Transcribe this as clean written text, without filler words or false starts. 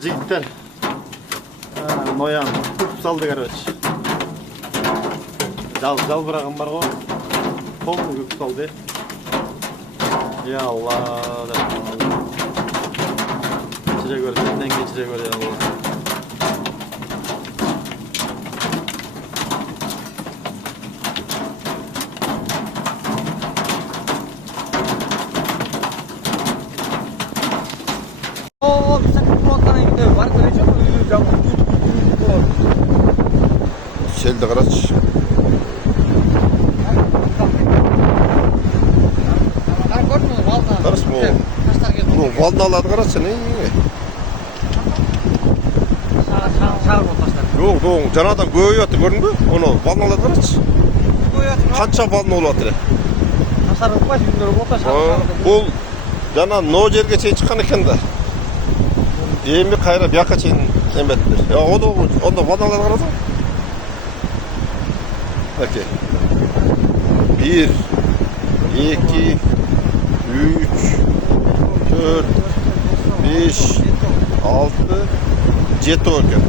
жігіттер ноян көп салды, короче. Жалбырағым бар ғой, қолын көп салды. Я Алла, кешіре көр, менден кешіре көр, я Алла. Селді қарашы. Қарашы бұл валын алады қарашы. Жоқ, жаңадан көй атты көрдің бе? Оны валын алады қарашы. Қанша валын ол атыры? Бұл жаңа но жерге чейін шыққан екен да. Емі қайра бияққа чейін еметтір. Онда валын алады қарады? Әке. 1, 2, 3, 4, 5, 6, 7 екен.